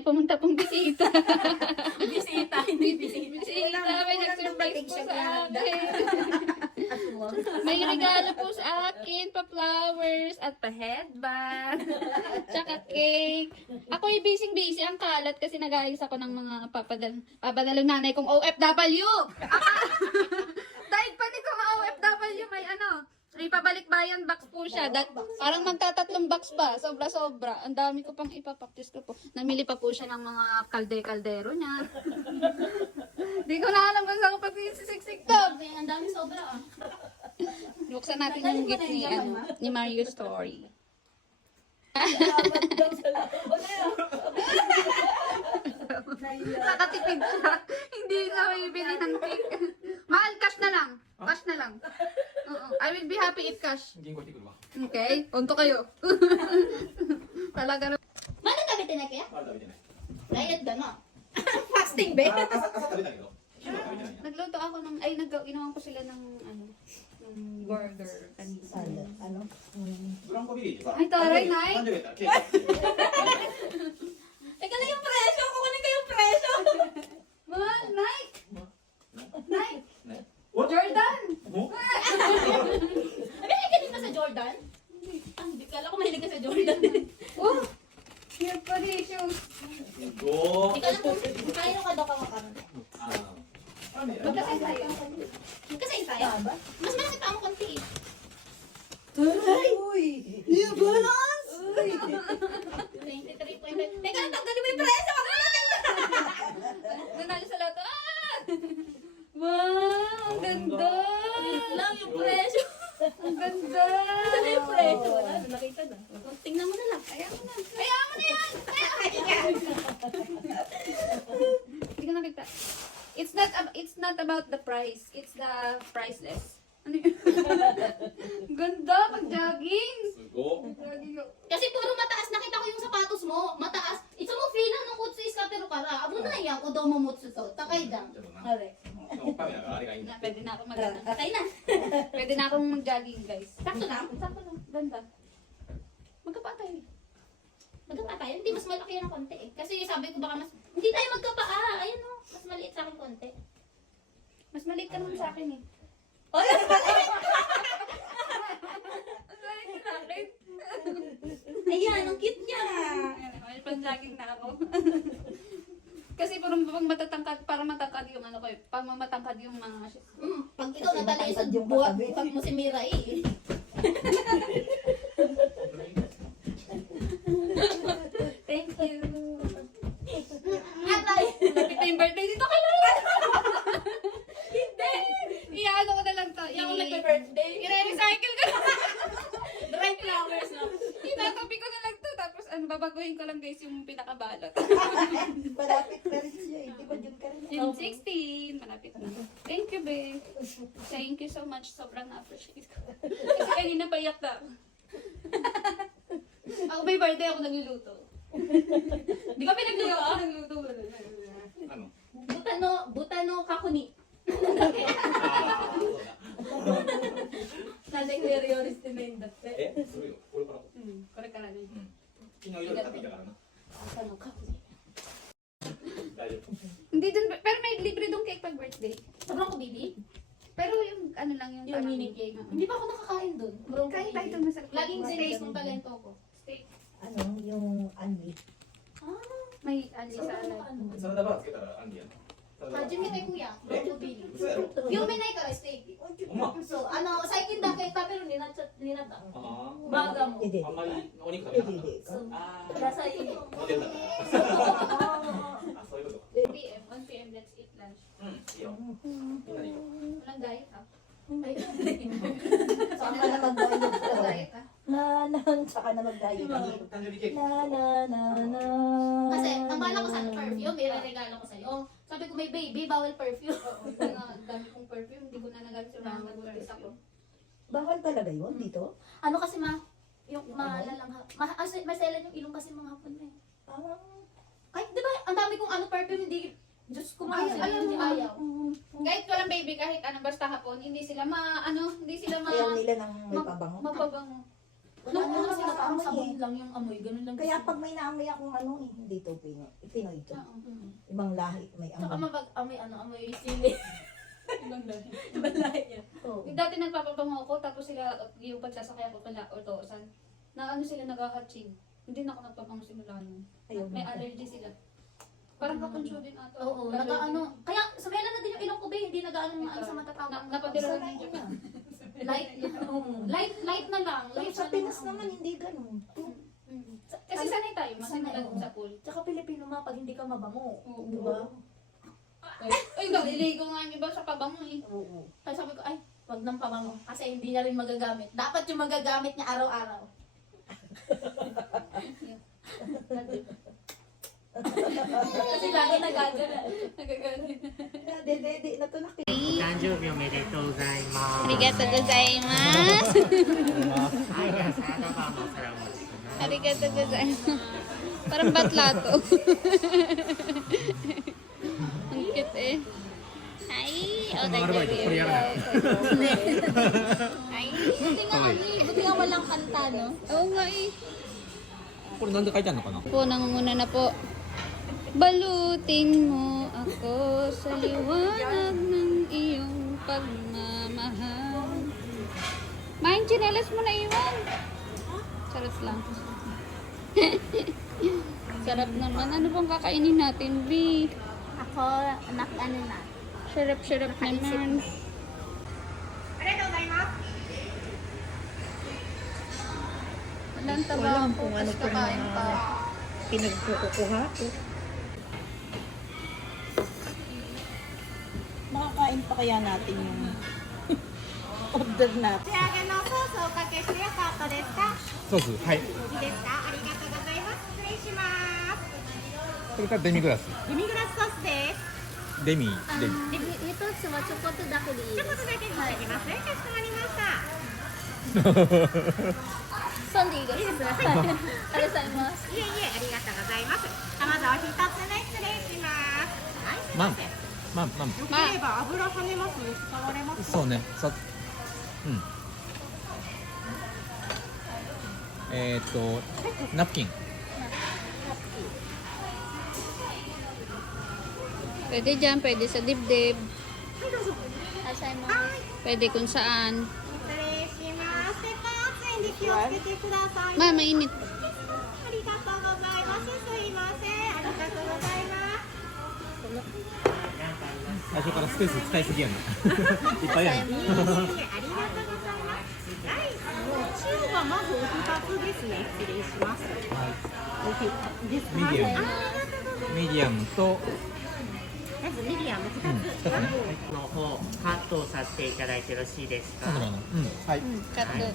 May pumunta pong bisita. Bisita, hindi bisita. Bisita, may nag-surprise po sa akin. May regalo po sa akin, pa-flowers at pa-headband. Tsaka cake. Ako ay busy-busy ang kalat kasi nag-aayos ako ng mga papadalong nanay kong OFW. Dahil pa ni kong OFW, may may pabalik bayan box po siya. Parang magtatatlong box pa. Sobra-sobra. Ang dami ko pang ipapaktis ko po. Namili pa po siya ng mga kalde-kaldero niya. Di ko na alam kung saan ko pag-sisiksik to. Ang dami sobra ah. Buksan natin yung gift ni Mario Story. Nakatipid siya. Hindi na may bili ng cake. Mahal, cash na lang. Cash na lang. I will be happy if cash. Okay? Unto kayo. Talaga na. Mana tabi tinay kaya? まだ食べてない。 Diet ka na. Fasting be. 朝食べたけど、昼は食べてないや。 Nagluto ako ng, ginawan ko sila ng, ng burger kanina. ブランコビリーってさ、 Ay, taray, Nay. 誕生日やったらケーキ。 Teka na yung presyo. Kukunin ko yung presyo. Mahal, Nike! Nike! ね。 Jordan! お？ Mahilig ka din ba sa Jordan? Ah, hindi. Kala ko mahilig ka sa Jordan. Oh! Cute pa rin shoes. おー。 Ikaw lang kung kaya ka daw kakaroon. あー。雨。 Magkasay tayo. Kasi tayo. Mas malaki pa ako konti eh. New balance! 23.5. Teka lang, tanggalin mo yung presyo. Wag na natin. Nanalo sa loto. Ah! Wow! Ang ganda! Wait lang yung presyo. Ang ganda! Ano yung presyo? Wala na, nakita na. Tingnan mo na lang. Ayaw mo na. Ayaw mo na yan! Hindi ko nakita. It's not about the price. It's the priceless. Ano yun? Ganda! Pag-jogging! すごっ。 Jogging ko. Kasi puro mataas. Nakita ko yung sapatos mo. Mataas. Ito mo feeling ng kutsu iskatero kara. Abo na yan. Kodo mo mutsu to. Takay da. ちょっとな。 Are. でもカメラがあれがいいんだ。 Pwede na ako mag Takay na. Pwede na akong mag-jogging, guys. Sakto lang. Sakto lang. Ganda. Magkapatay. Magkapa tayo. Hindi, mas malaki yan ng konti eh. Kasi sabi ko baka mas... Hindi tayo magkapaa. Ayun o. Mas maliit sa akin konti. Mas maliit ka naman sa akin eh. Oy, mas maliit! Mas maliit sa akin. Ayan, ang cute niya. May pang-jogging na ako. Kasi parang matatangkad, parang matangkad yung ano ko eh. Parang matangkad yung mga shoes. Pag ikaw natali sa matangkad yung buhat, katabi. pag mo si Mira eh. Thank you. Atay! Lapit na yung birthday dito ka lang. Hindi! Iyaano ko na lang to. Hindi ako nagpe-birthday. I-recycle ko na. Dry flowers no? Itatabi ko na lang to. Tapos babaguhin ko lang guys yung pinakabalot. Malapit na rin siya. Hindi ba dyan ka rin? June 16. Malapit na. Thank you, babe. Thank you so much. Sobrang na-appreciate ko. Kasi kanina paiyak na ako. Ako may birthday ako nagluluto. Di ka pinagluto? Ako nagluto. あの。 Butano kakuni. ああ、そうだ。 Nanay ko yung Rioris de Mendatte. え、するよ。これから。 これからね。昨日いろいろ食べたからな。 Butano kakuni. 大丈夫。 Hindi dun, pero may libre dong cake pag birthday. Sobrang ko, baby. Pero yung ano lang yung, Yung mini cake. Oo. Hindi pa ako nakakain doon. Kahit tayo dun sa Laging steak. sinis ng talento ko. Steak. Ano, yung Anli. Ah, May ali sa alay. サラダバーつけたらアンディやな。サラダバー。 Hajime tayo kuya. Bro, Billy. 嘘やろ。 Yung minay ka, steak. ほんま。 So, saikin da kay pero ninata. あ Baga mo. でであ。あんまりお肉食べなかった。 So, ああ。 nasa iyo. モデルだから。あ、そういうことか。 PM, 1 PM, let's eat lunch. うん、いいよ。みんなで行こう。 Walang diet ah. Ay, Saka na mag-diet Walang ka. diet ah. Saka na mag-diet. 誕生日ケーキ。 Na. kasi, ang bala ko sana perfume, may regalo ko sa'yo. Sabi ko, may baby, bawal perfume. Oo, hindi na, dami kong perfume, hindi ko na nagamit sa mga nag-buntis ako. Bawal talaga yun dito? Ano kasi yung malalang maselan yung ilong kasi mga hapon na eh. Parang... Kahit di ba, ang dami kong ano perfume, hindi, Diyos ko, Ayaw, ayaw, hindi ayaw. Kahit walang baby, kahit ano, basta hapon, hindi sila Ayaw nila ng may pabango. mapabango. Nung Wala una na sila parang nakaamoy sabon eh. lang yung amoy, ganun lang. Kaya gusto pag may naamoy akong ano eh, hindi to Pinoy to. ko. Oo. Ibang lahi may Saka amoy. amoy amoy sili. Ibang lahi. Ibang lahi yan. Oo. Dati nagpapabango ako, tapos sila, yung pagsasakay ako pala, utosan, na ano sila naghahatching. Hindi na ako nagpabango simula nun. Ayaw May mo. allergy sila. Parang kapunsyo din ata. Oo, Allergy. nagaano. Kaya sumela na din yung ilong ko ba, hindi nagaano ng ano sa matatawag. Napadira Sa na lahi din na. Light, light na lang. Pero Light sa na Pinas lang. naman hindi ganun. Kasi sanay tayo, Sanay, masinag oo. sa pool. Tsaka Pilipino ma, pag hindi ka mabango. Oo. Di ba? Ay, naliligo nga yung iba sa pabango eh. Oo. Kaya sabi ko, ay, wag nang pabango. Kasi hindi niya rin magagamit. Dapat yung magagamit niya araw-araw. Kasi lagi nagagana. Nagagalit. Dede na to nakita. 誕生日おめでとうございます。 Arigato gozaimasu. はい、じゃあサラダバーのお皿お持ちください。 Arigato gozaimasu. Parang batlato. Ang cute eh. Ay, oh, Ay, Buti nga, buti nga walang kanta, no? oo nga eh. これなんで書いてあるのかな Po, nangunguna na po. Balutin mo ako sa liwanag ng iyong pagmamahal. Maing chinelas mo na iwan. Sarap lang. Sarap naman. Ano bang kakainin natin, B? Ako, anak, ano na. Sarap-sarap naman. Walang tabang po, ano tapos kakain pa. Pinagkukuha ko. Makakain pa kaya natin yung order natin. 仕上げのソースをおかけしてよかったですか？ソースはいいいですか？ありがとうございます。失礼します。それからデミグラスデミグラスソースです。デミIto, suma chocolate dako di. ちょこっとだけにしてきますね。かしこまりました。 Sunday, guys. いいですね。はい。 Para sa mas. いえいえ、ありがとうございます。まずお一つ目失礼します。はい、すいません。マンよければ油跳ねますね。使われますか？そうねナプキン Pwede dyan, pwede sa dibdib, はい、どうぞ。 Asay mo. はい、 pwede kung saan. 失礼します。鉄板熱いんで気をつけてください。 Ma, mainit. ありがとうございます。すいません。ありがとうございます。最初からスペース使いすぎやないっぱいやなありがとうございます。はい、塩がまずお二つですね。失礼します。ですミディアムありがとうございます。ミディアムとまずミディアム二つ。 2つねの方カットをさせていただいてよろしいですか。はい Cut.